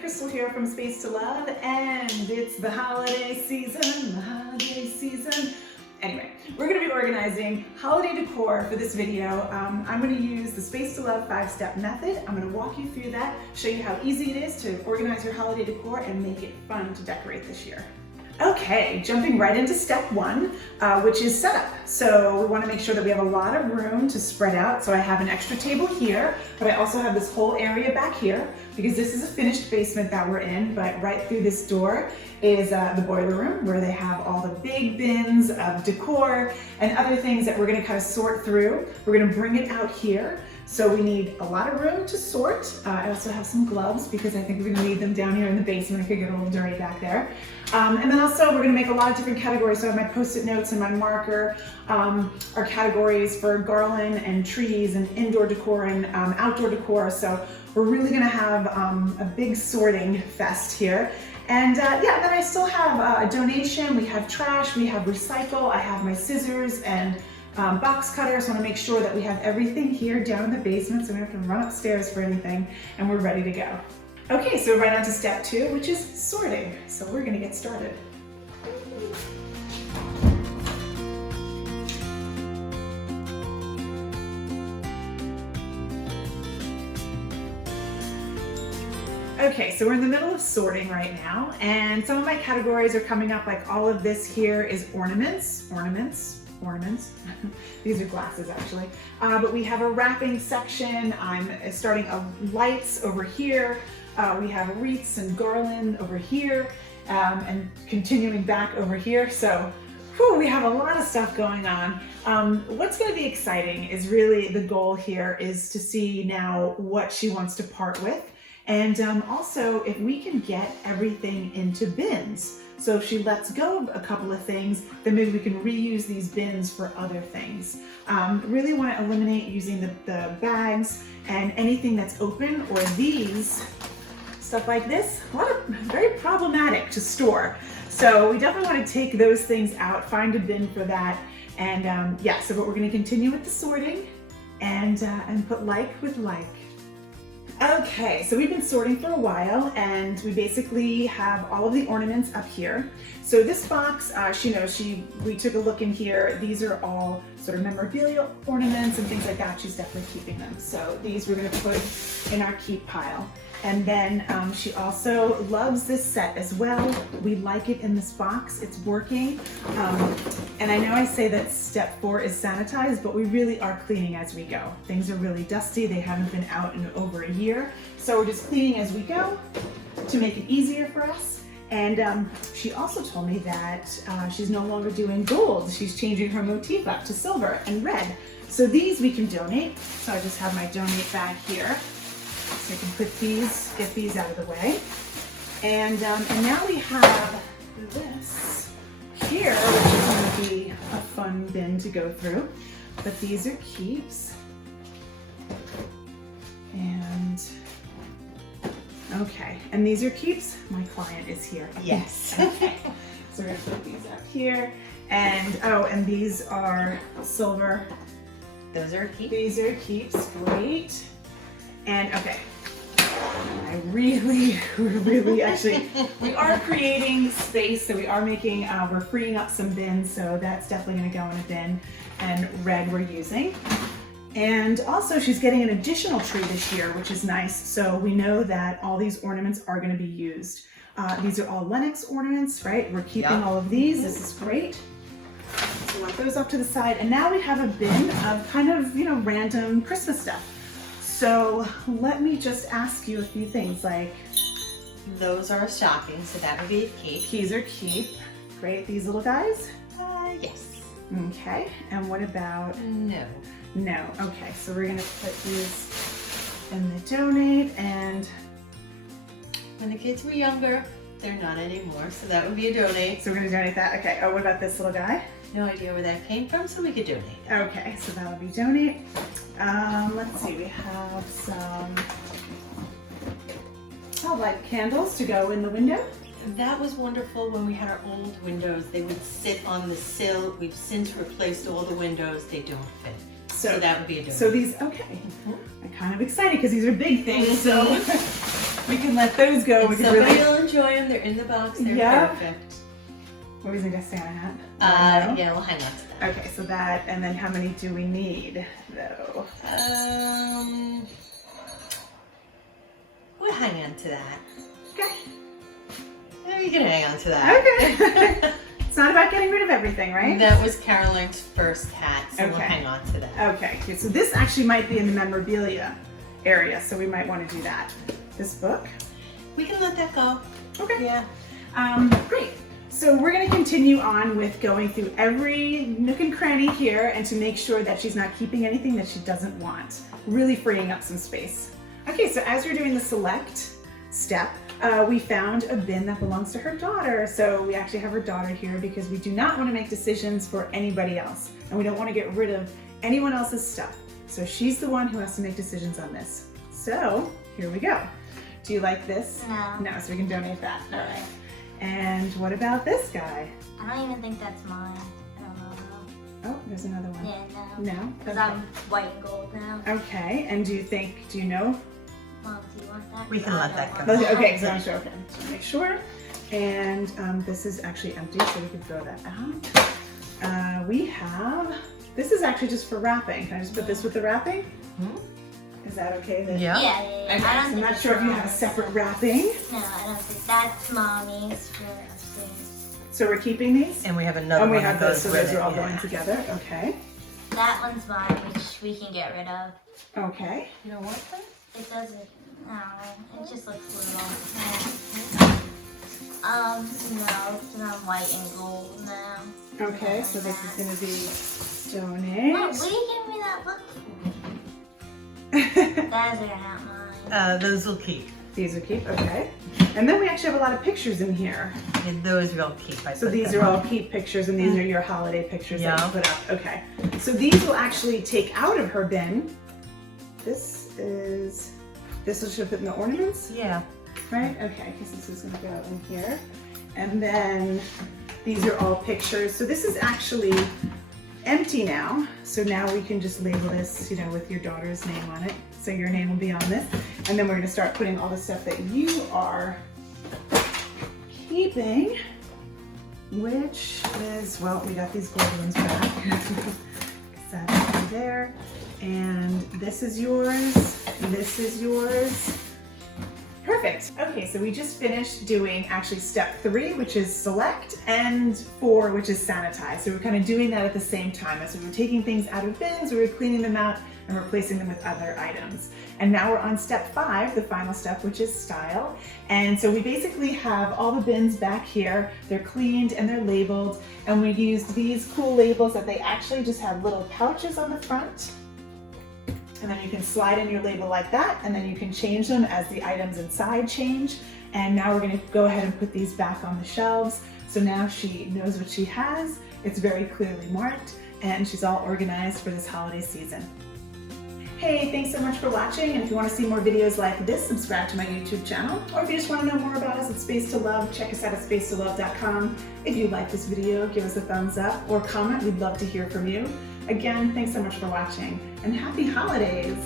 Crystal here from Space to Love, and it's the holiday season, Anyway, we're going to be organizing holiday decor for this video. I'm going to use the Space to Love 5-step method. I'm going to walk you through that, show you how easy it is to organize your holiday decor and make it fun to decorate this year. Okay, jumping right into step one, which is setup. So we want to make sure that we have a lot of room to spread out. So I have an extra table here, but I also have this whole area back here because this is a finished basement that we're in, but right through this door is the boiler room where they have all the big bins of decor and other things that we're going to kind of sort through. We're going to bring it out here. So we need a lot of room to sort. I also have some gloves because I think we're gonna need them down here in the basement. It could get a little dirty back there. And then also we're gonna make a lot of different categories. So I have my Post-it notes and my marker are categories for garland and trees and indoor decor and outdoor decor. So we're really gonna have a big sorting fest here. And yeah, then I still have a donation. We have trash, we have recycle. I have my scissors and box cutter, so I want to make sure that we have everything here down in the basement so we don't have to run upstairs for anything, and we're ready to go. Okay, so right on to step two, which is sorting. So we're going to get started. Okay, so we're in the middle of sorting right now, and some of my categories are coming up, like all of this here is ornaments. These are glasses actually. But we have a wrapping section. I'm starting lights over here. We have wreaths and garland over here, and continuing back over here. So we have a lot of stuff going on. What's going to be exciting is really the goal here is to see now what she wants to part with. And also if we can get everything into bins. So if she lets go of a couple of things, then maybe we can reuse these bins for other things. Really want to eliminate using the bags and anything that's open, or these, stuff like this, very problematic to store. So we definitely want to take those things out, find a bin for that. And yeah, so but we're going to continue with the sorting and put like with like. Okay, so we've been sorting for a while, and we basically have all of the ornaments up here. So this box, we took a look in here. These are all sort of memorabilia ornaments and things like that. She's definitely keeping them. So these we're gonna put in our keep pile. And then she also loves this set as well. We like it in this box, it's working. And I know I say that step 4 is sanitized, but we really are cleaning as we go. Things are really dusty, they haven't been out in over a year. So we're just cleaning as we go to make it easier for us. And she also told me that she's no longer doing gold. She's changing her motif up to silver and red. So these we can donate. So I just have my donate bag here. So I can put these, get these out of the way. And now we have this here, which is going to be a fun bin to go through. But these are keeps. And okay, and these are keeps. My client is here. Yes. Okay. So we're going to put these up here. And oh, and these are silver. Those are keeps. These are keeps. Great. And okay, we're actually, we are creating space, so we are making, we're freeing up some bins, so that's definitely going to go in a bin, and red we're using. And also she's getting an additional tree this year, which is nice, so we know that all these ornaments are going to be used. These are all Lennox ornaments, right? We're keeping all of these, this is great. So let those off to the side, and now we have a bin of kind of, random Christmas stuff. So let me just ask you a few things, like those are stockings, so that would be a keep. These are keep. Great. These little guys? Yes. Okay. And what about? No. No. Okay. So we're gonna put these in the donate, and when the kids were younger, they're not anymore, so that would be a donate. So we're gonna donate that. Okay. Oh, what about this little guy? No idea where that came from, so we could donate. Okay. So that'll be donate. Let's see. We have some like candles to go in the window. That was wonderful when we had our old windows. They would sit on the sill. We've since replaced all the windows. They don't fit. So that would be a donate. So these, okay. I'm kind of excited because these are big things. So we can let those go. We And can somebody really. will enjoy them. They're in the box. They're Yeah. perfect. What was I gonna say on a hat? No? Yeah, we'll hang on to that. Okay, so that, and then how many do we need, though? We'll hang on to that. Okay. Yeah, you can hang on to that. Okay. It's not about getting rid of everything, right? That was Caroline's first hat, so we'll Okay. hang on to that. Okay, so this actually might be in the memorabilia area, so we might want to do that. This book. We can let that go. Okay. Yeah. Great. So we're going to continue on with going through every nook and cranny here and to make sure that she's not keeping anything that she doesn't want, really freeing up some space. Okay, so as you're doing the select step, we found a bin that belongs to her daughter. So we actually have her daughter here because we do not want to make decisions for anybody else, and we don't want to get rid of anyone else's stuff. So she's the one who has to make decisions on this. So here we go. Do you like this? No. No, so we can donate that. All right. And what about this guy? I don't even think that's mine. I don't know though. Oh, there's another one. Yeah, no. No? Because Okay. I'm white and gold now. Okay, and do you know? Mom, do you want that? We can I let don't that want go. that. Okay, so I'm sure. Okay, so make sure. And this is actually empty, so we can throw that out. We have, this is actually just for wrapping. Can I just put this with the wrapping? Hmm? Is that okay? That- Yeah. Yeah. Okay, I so don't I'm think not it's sure if you have a mine. separate wrapping. No, I don't think that's mommy's for upstairs. So we're keeping these? And we have another And we one have that this, goes so with those it. are all yeah. going together. Okay. That one's mine, which we can get rid of. Okay. You don't want that? It doesn't. No, it just looks little. No, it's not white and gold now. Okay, so this is going to be Mom, donate. what are you giving me that book for? Those are not mine. Those will keep. These will keep, okay. And then we actually have a lot of pictures in here. And those will keep. I So put these them are all on. keep pictures and these are your holiday pictures that Yeah. you put up. Okay. So these will actually take out of her bin. This will put in the ornaments, Yeah. right? Okay, because this is gonna go in here. And then these are all pictures. So this is actually empty now. So now we can just label this, with your daughter's name on it. So your name will be on this. And then we're gonna start putting all the stuff that you are keeping, which is, well, we got these gold ones back. That's over there. And this is yours, this is yours. Perfect. Okay, so we just finished doing actually step 3, which is select, and 4, which is sanitize. So we're kind of doing that at the same time. As we were taking things out of bins, we were cleaning them out and replacing them with other items. And now we're on step 5, the final step, which is style. And so we basically have all the bins back here. They're cleaned and they're labeled. And we used these cool labels that they actually just have little pouches on the front. And then you can slide in your label like that, and then you can change them as the items inside change. And now we're gonna go ahead and put these back on the shelves. So now she knows what she has. It's very clearly marked, and she's all organized for this holiday season. Hey, thanks so much for watching. And if you wanna see more videos like this, subscribe to my YouTube channel. Or if you just wanna know more about us at Space to Love, check us out at spacetolove.com. If you like this video, give us a thumbs up or comment. We'd love to hear from you. Again, thanks so much for watching, and happy holidays!